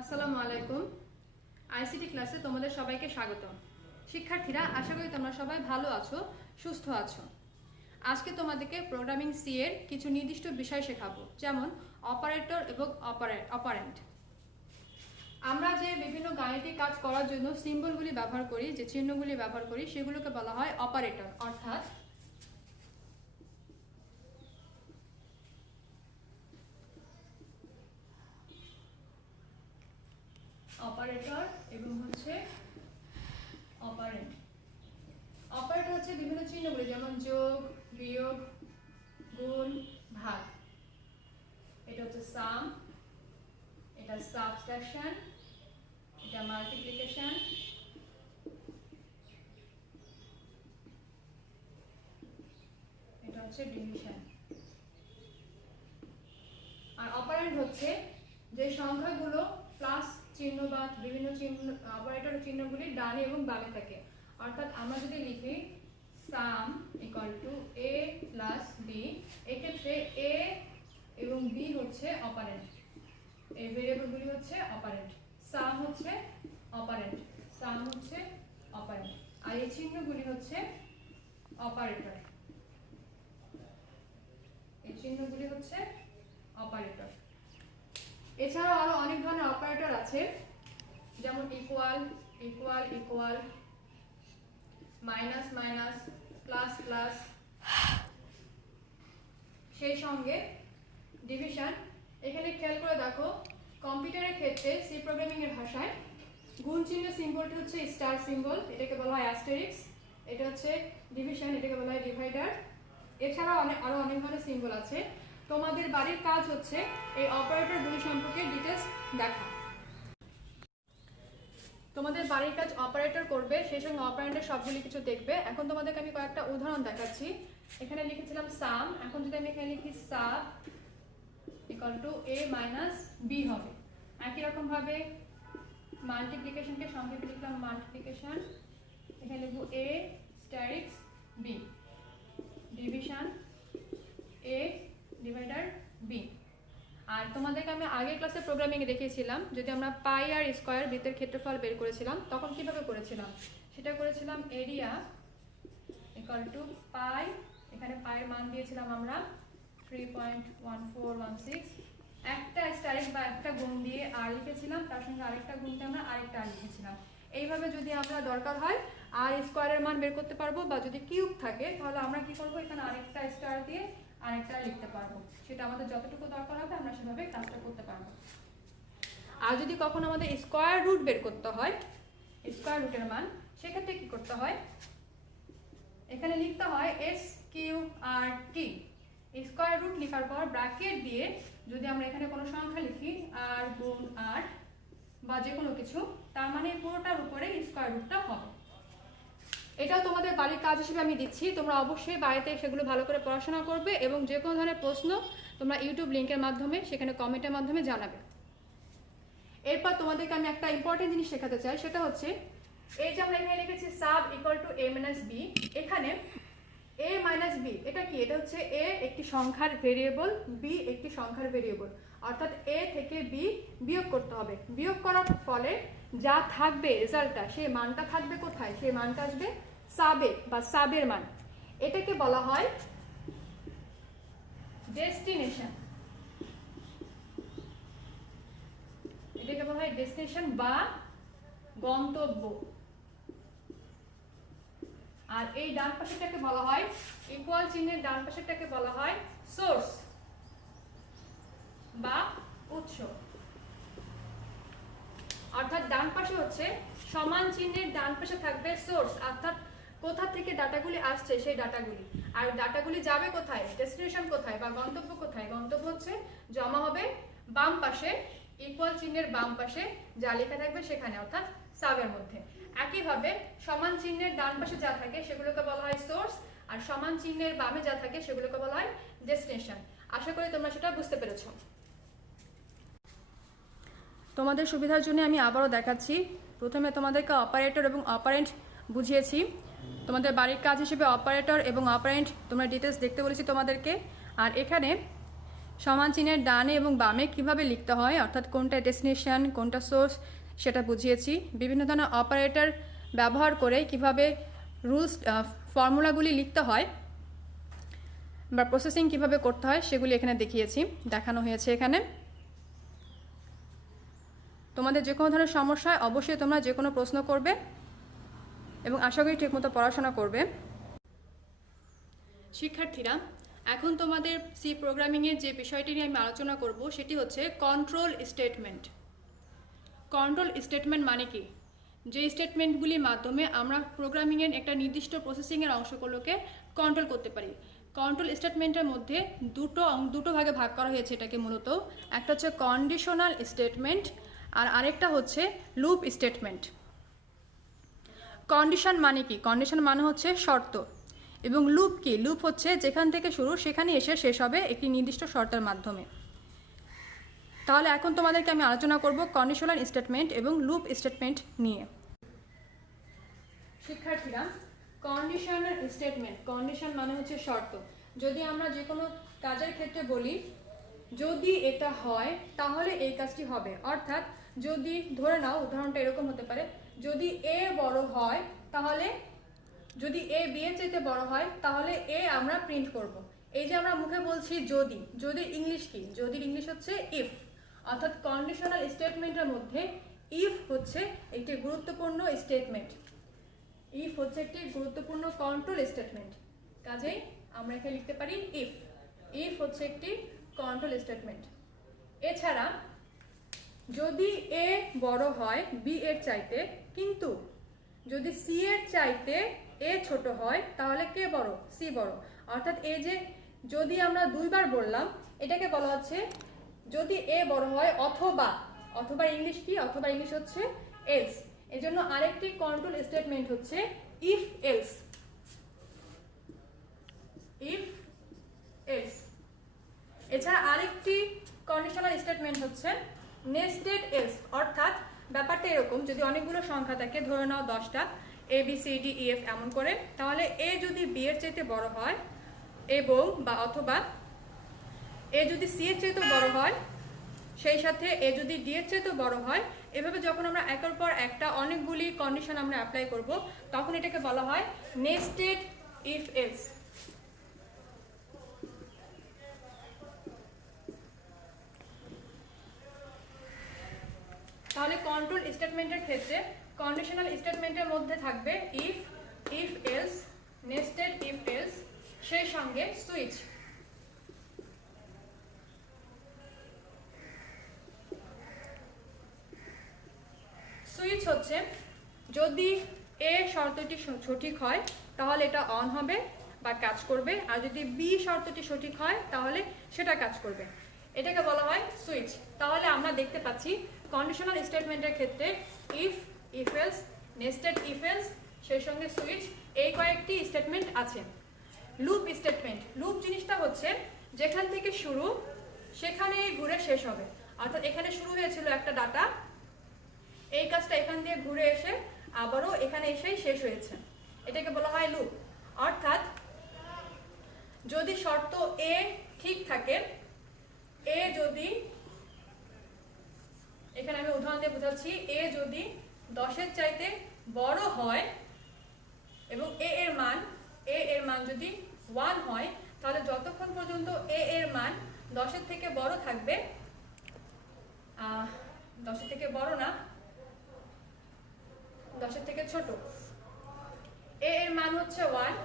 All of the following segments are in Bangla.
আসসালামু আলাইকুম। আইসিটি ক্লাসে তোমাদের সবাইকে স্বাগতম। শিক্ষার্থীরা, আশা করি তোমরা সবাই ভালো আছো, সুস্থ আছো। আজকে তোমাদেরকে প্রোগ্রামিং সি এর কিছু নির্দিষ্ট বিষয় শেখাবো, যেমন অপারেটর এবং অপারেন্ট। আমরা যে বিভিন্ন গাণিতিক কাজ করার জন্য সিম্বলগুলি ব্যবহার করি, যে চিহ্নগুলি ব্যবহার করি, সেগুলোকে বলা হয় অপারেটর, অর্থাৎ অপারেটর এবং অপারেন্ট। অপারেটর হচ্ছে বিভিন্ন চিহ্নগুলি, যেমন যোগ, বিয়োগ, গুণ, ভাগ। এটা হচ্ছে সাম, এটা সাবট্রাকশন, এটা মাল্টিপ্লিকেশন, এটা হচ্ছে ডিভিশন। আর অপারেন্ট হচ্ছে যে সংখ্যাগুলো প্লাস চিহ্ন বা বিভিন্ন চিহ্ন, অপারেটর চিহ্নগুলি ডানে এবং বামে থাকে। অর্থাৎ আমরা যদি লিখি sum equal to A plus B, এক্ষেত্রে এ এবং বি হচ্ছে অপারেন্ট, এই ভেরিয়েবলগুলি হচ্ছে অপারেন্ট। সাম হচ্ছে অপারেন্ট, সাম হচ্ছে অপারেন্ট, আর এই চিহ্নগুলি হচ্ছে অপারেটর, এই চিহ্নগুলি হচ্ছে অপারেটর। এছাড়াও আরো অনেক ধরনের অপারেটর আছে, যেমন equal, equal equal, minus minus, plus plus, সেই সঙ্গে ডিভিশন। এখানে খেয়াল করে দেখো, কম্পিউটারের ক্ষেত্রে সি প্রোগ্রামিং এর ভাষায় গুণ চিহ্ন সিম্বলটি হচ্ছে স্টার সিম্বল, এটাকে বলা হয় অ্যাস্টেরিক্স। এটা হচ্ছে ডিভিশন, এটাকে বলা হয় ডিভাইডার। এছাড়াও আরো অনেক ধরনের সিম্বল আছে। তোমাদের বাড়ির কাজ হচ্ছে এই অপারেটরগুলি সম্পর্কে ডিটেলস দেখা। তোমাদের বাড়ির কাজ অপারেটর করবে, সেই সঙ্গে অপারেন্টের সবগুলি কিছু দেখবে। এখন তোমাদেরকে আমি কয়েকটা উদাহরণ দেখাচ্ছি। এখানে লিখেছিলাম সাম, এখন যদি আমি এখানে লিখি sub equal to A minus B হবে। একই রকম ভাবে মাল্টিপ্লিকেশনকে সংক্ষেপে লিখলাম মাল্টিপ্লিকেশন, এখানে লিখবো এ স্টারিক্স বি, ডিভিশন এ ডিভাইডার বি। আর তোমাদেরকে আমি আগের ক্লাসে প্রোগ্রামিং দেখিয়েছিলাম, যদি আমরা পাই আর স্কয়ার বৃত্তের ক্ষেত্রফল বের করেছিলাম, তখন কিভাবে করেছিলাম সেটা করেছিলাম এরিয়া ইকুয়াল টু পাই, এখানে পাইয়ের মান দিয়েছিলাম আমরা 3.1416, একটা স্টারিক বা একটা গুণ দিয়ে আর লিখেছিলাম, তার সঙ্গে আরেকটা গুণতে আমরা আরেকটা আর লিখেছিলাম। এইভাবে যদি আমরা দরকার হয় আর স্কয়ারের মান বের করতে পারবো, বা যদি কিউব থাকে তাহলে আমরা কি করবো, এখানে আরেকটা স্টার দিয়ে আরেকটা লিখতে পারবো। সেটা আমাদের যতটুকু দরকার হবে আমরা সেভাবে কাজটা করতে পারবো। আর যদি কখনো আমাদের স্কয়ার রুট বের করতে হয়, স্কয়ার রুটের মান, সেক্ষেত্রে কি করতে হয়, এখানে লিখতে হয় এস কিউ আর টি। স্কয়ার রুট লেখার পর ব্র্যাকেট দিয়ে যদি আমরা এখানে কোনো সংখ্যা লিখি আর গুণ আর বা যে কোনো কিছু, তার মানে পুরোটার উপরে স্কয়ার রুটটা হবে। এটাও তোমাদের বাড়ির কাজ হিসেবে আমি দিচ্ছি, তোমরা অবশ্যই বাড়িতে সেগুলো ভালো করে পড়াশোনা করবে, এবং যে কোনো ধরনের প্রশ্ন তোমরা ইউটিউব লিঙ্কের মাধ্যমে, সেখানে কমেন্টের মাধ্যমে জানাবে। এরপর তোমাদেরকে আমি একটা ইম্পর্টেন্ট জিনিস শেখাতে চাই, সেটা হচ্ছে এই যে আমরা এখানে লিখেছি sub equal to A minus B, এখানে এ মাইনাস বি এটা কি, এটা হচ্ছে এ একটি সংখ্যার ভেরিয়েবল, বি একটি সংখ্যার ভেরিয়েবল, অর্থাৎ এ থেকে বি বিয়োগ করতে হবে। বিয়োগ করার ফলে যা থাকবে রেজাল্টটা, সেই মানটা থাকবে কোথায়, সেই মানটা আসবে সাবে বা সাবের মান। এটাকে বলা হয় ডেস্টিনেশন, এটাকে বলা হয় ডেস্টিনেশন বা গন্তব্য। আর এই ডান পাশেরটাকে বলা হয়, ইকুয়াল চিহ্নের ডান পাশেরটাকে বলা হয় সোর্স বা উৎস। অর্থাৎ ডান পাশে হচ্ছে সমান চিহ্নের ডান পাশে থাকবে সোর্স, অর্থাৎ কোথা থেকে ডাটাগুলি আসছে সেই ডাটাগুলি, আর ডাটাগুলি যাবে কোথায়, ডেস্টিনেশন কোথায় বা গন্তব্য কোথায়, গন্তব্য হচ্ছে জমা হবে বাম পাশে, ইকুয়াল চিহ্নের বাম পাশে যা লেখা থাকবে সেখানে, অর্থাৎ সাবের মধ্যে। একইভাবে সমান চিহ্নের ডান পাশে যা থাকে সেগুলোকে বলা হয় সোর্স, আর সমান চিহ্নের বামে যা থাকে সেগুলোকে বলা হয় ডেস্টিনেশন। আশা করি তোমরা সেটা বুঝতে পেরেছো। তোমাদের সুবিধার জন্য আমি আবারও দেখাচ্ছি। প্রথমে তোমাদেরকে অপারেটর এবং অপারেন্ট বুঝিয়েছি, তোমাদের বাড়ির কাজ হিসেবে অপারেটর এবং অপারেন্ট তোমরা ডিটেলস দেখতে বলেছি তোমাদেরকে। আর এখানে সমান চিহ্নের ডানে এবং বামে কিভাবে লিখতে হয়, অর্থাৎ কোনটা ডেস্টিনেশন কোনটা সোর্স সেটা বুঝিয়েছি। বিভিন্ন ধরনের অপারেটর ব্যবহার করে কিভাবে রুলস ফর্মুলাগুলি লিখতে হয় বা প্রসেসিং কিভাবে করতে হয় সেগুলি এখানে দেখানো হয়েছে। এখানে তোমাদের যে কোনো ধরনের সমস্যা হয় অবশ্যই তোমরা যে কোনো প্রশ্ন করবে এবং আশা করি ঠিকমতো পড়াশোনা করবে। শিক্ষার্থীরা, এখন তোমাদের সি প্রোগ্রামিংয়ের যে বিষয়টি নিয়ে আমি আলোচনা করব সেটি হচ্ছে কন্ট্রোল স্টেটমেন্ট। কন্ট্রোল স্টেটমেন্ট মানে কি? যে স্টেটমেন্টগুলির মাধ্যমে আমরা প্রোগ্রামিংয়ের একটা নির্দিষ্ট প্রসেসিংয়ের অংশগুলোকে কন্ট্রোল করতে পারি। কন্ট্রোল স্টেটমেন্টের মধ্যে দুটো ভাগে ভাগ করা হয়েছে এটাকে মূলত। একটা হচ্ছে কন্ডিশনাল স্টেটমেন্ট আর আরেকটা হচ্ছে লুপ স্টেটমেন্ট। কন্ডিশন মানে কি? কন্ডিশন মানে হচ্ছে শর্ত। এবং লুপ কি? লুপ হচ্ছে যেখান থেকে শুরু সেখানে এসে শেষ হবে একটি নির্দিষ্ট শর্তের মাধ্যমে। তাহলে এখন তোমাদেরকে আমি আলোচনা করব কন্ডিশনাল স্টেটমেন্ট এবং লুপ স্টেটমেন্ট নিয়ে। শিক্ষার্থীরা, কন্ডিশনাল স্টেটমেন্ট, কন্ডিশন মানে হচ্ছে শর্ত। যদি আমরা যে কোনো কাজের ক্ষেত্রে বলি যদি এটা হয় তাহলে এই কাজটি হবে, অর্থাৎ যদি ধরে নাও উদাহরণটা এরকম হতে পারে, যদি এ বড় হয় তাহলে, যদি এ বি এর চাইতে বড় হয় তাহলে এ আমরা প্রিন্ট করব। এই যে আমরা মুখে বলছি যদি, যদি ইংলিশ কি? যদির ইংলিশ হচ্ছে ইফ। অর্থাৎ কন্ডিশনাল স্টেটমেন্টের মধ্যে ইফ হচ্ছে একটি গুরুত্বপূর্ণ স্টেটমেন্ট। ইফ হচ্ছে একটি গুরুত্বপূর্ণ কন্ট্রোল স্টেটমেন্ট। কাজেই আমরা এখানে লিখতে পারি ইফ। ইফ হচ্ছে একটি কন্ট্রোল স্টেটমেন্ট। এছাড়া যদি এ বড় হয় বি এর চাইতে, কিন্তু যদি সি এর চাইতে এ ছোট হয় তাহলে কে বড়? সি বড়। অর্থাৎ এই যে যদি আমরা দুইবার বললাম এটাকে বলা হচ্ছে যদি এ বড় হয় অথবা, অথবা ইংলিশ কি? অথবা ইংলিশ হচ্ছে এলস। এই জন্য আরেকটি কন্ট্রোল স্টেটমেন্ট হচ্ছে ইফ এলস। If else. এছাড়া আরেকটি কন্ডিশনাল স্টেটমেন্ট হচ্ছে নেস্টেড এলস। অর্থাৎ ব্যাপারটা এরকম, যদি অনেকগুলো সংখ্যা থাকে, ধরে নাও 10টা A B C D E F এমন করে, তাহলে এ যদি বি এর চাইতে বড় হয় এবং বা অথবা এ যদি সি এর চাইতে বড় হয়, সেই সাথে এ যদি ডি এর চাইতে বড় হয়, এভাবে যখন আমরা একের পর একটা অনেকগুলি কন্ডিশন আমরা অ্যাপ্লাই করব তখন এটাকে বলা হয় নেস্টেড ইফ এলস। তাহলে কন্ট্রোল স্টেটমেন্টের ক্ষেত্রে কন্ডিশনাল স্টেটমেন্টের মধ্যে থাকবে if, if else, nested if else, সেই সঙ্গে সুইচ। সুইচ হচ্ছে যদি এ শর্তটি সঠিক হয় তাহলে এটা অন হবে বা কাজ করবে, আর যদি বি শর্তটি সঠিক হয় তাহলে সেটা কাজ করবে। এটাকে বলা হয় সুইচ। তাহলে আমরা দেখতে পাচ্ছি কন্ডিশনাল স্টেটমেন্টের ক্ষেত্রে if, if else, nested if else, সেই সঙ্গে সুইচ, এই কয়েকটি স্টেটমেন্ট আছে। লুপ স্টেটমেন্ট, লুপ জিনিসটা হচ্ছে যেখান থেকে শুরু সেখানেই ঘুরে শেষ হবে। অর্থাৎ এখানে শুরু হয়েছিল একটা ডাটা, এই কাজটা এখান দিয়ে ঘুরে এসে আবারও এখানে এসেই শেষ হয়েছে, এটাকে বলা হয় লুপ। অর্থাৎ যদি শর্ত এ ঠিক থাকে, এ যদি, এখানে আমি উদাহরণ দিয়ে বোঝাচ্ছি, এ যদি 10-এর চাইতে বড় হয় এবং এ এর মান যদি 1 হয়, তাহলে যতক্ষণ পর্যন্ত এ এর মান 10-এর থেকে বড় থাকবে, 10-এর থেকে বড় না, 10-এর থেকে ছোট, এ এর মান হচ্ছে 1,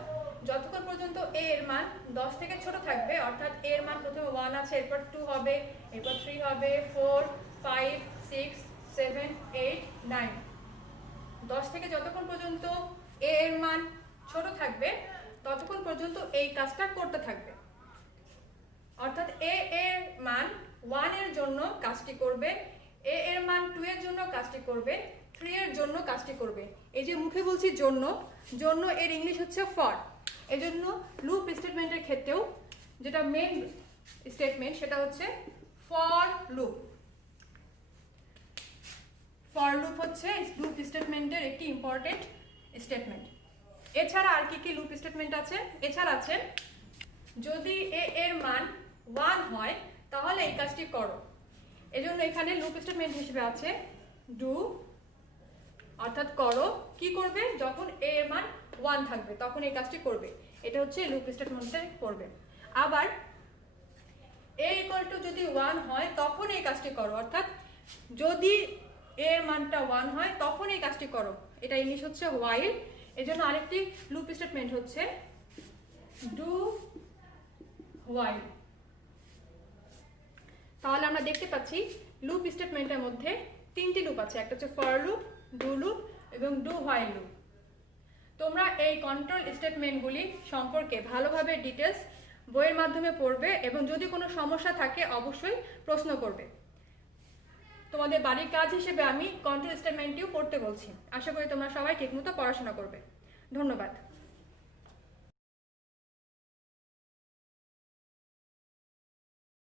যতক্ষণ পর্যন্ত এ এর মান 10 থেকে ছোট থাকবে, অর্থাৎ এ এর মান প্রথমে 1 আছে, এরপর 2 হবে, এরপর 3 হবে, 4, 5, 6, 7, 8, 9, 10 থেকে যতক্ষণ পর্যন্ত এ এর মান ছোট থাকবে ততক্ষণ পর্যন্ত এই কাজটা করতে থাকবে। অর্থাৎ এ এর মান 1 এর জন্য কাজটি করবে, এ এর মান 2 এর জন্য কাজটি করবে, 3 এর জন্য কাজটি করবে। এই যে মুখে বলছি জন্য, জন্য এর ইংলিশ হচ্ছে ফর। এজন্য লুপ স্টেটমেন্টের ক্ষেত্রেও যেটা মেইন স্টেটমেন্ট সেটা হচ্ছে ফর লুপ। ফর লুপ হচ্ছে লুপ স্টেটমেন্টের একটি ইম্পর্টেন্ট স্টেটমেন্ট। এছাড়া আর কি কি লুপ স্টেটমেন্ট আছে? এছাড়া আছে যদি এ এর মান 1 হয় তাহলে এই কাজটি করো। এজন্য এখানে লুপ স্টেটমেন্ট হিসেবে আছে ডু, অর্থাৎ করো। কি করবে? যখন a এর মান 1 থাকবে তখন এই কাজটি করবে, এটা হচ্ছে লুপ স্টেটমেন্টে করবে। আবার a ইকুয়াল টু যদি 1 হয় তখন এই কাজটি করো, অর্থাৎ যদি a এর মানটা 1 হয় তখন এই কাজটি করো, এটা ইংলিশ হচ্ছে while। এজন্য আরেকটি লুপ স্টেটমেন্ট হচ্ছে ডু while। তাহলে আমরা দেখতে পাচ্ছি লুপ স্টেটমেন্টের মধ্যে তিনটি লুপ আছে, একটা হচ্ছে ফর লুপ, ডু লুপ এবং ডু while লুপ। তোমরা এই কন্ট্রোল স্টেটমেন্টগুলি সম্পর্কে ভালোভাবে ডিটেলস বইয়ের মাধ্যমে পড়বে এবং যদি কোনো সমস্যা থাকে অবশ্যই প্রশ্ন করবে। তোমাদের বাড়ির কাজ হিসেবে আমি কন্ট্রোল স্টেটমেন্টটিও পড়তে বলছি। আশা করি তোমরা সবাই ঠিকমতো পড়াশোনা করবে। ধন্যবাদ।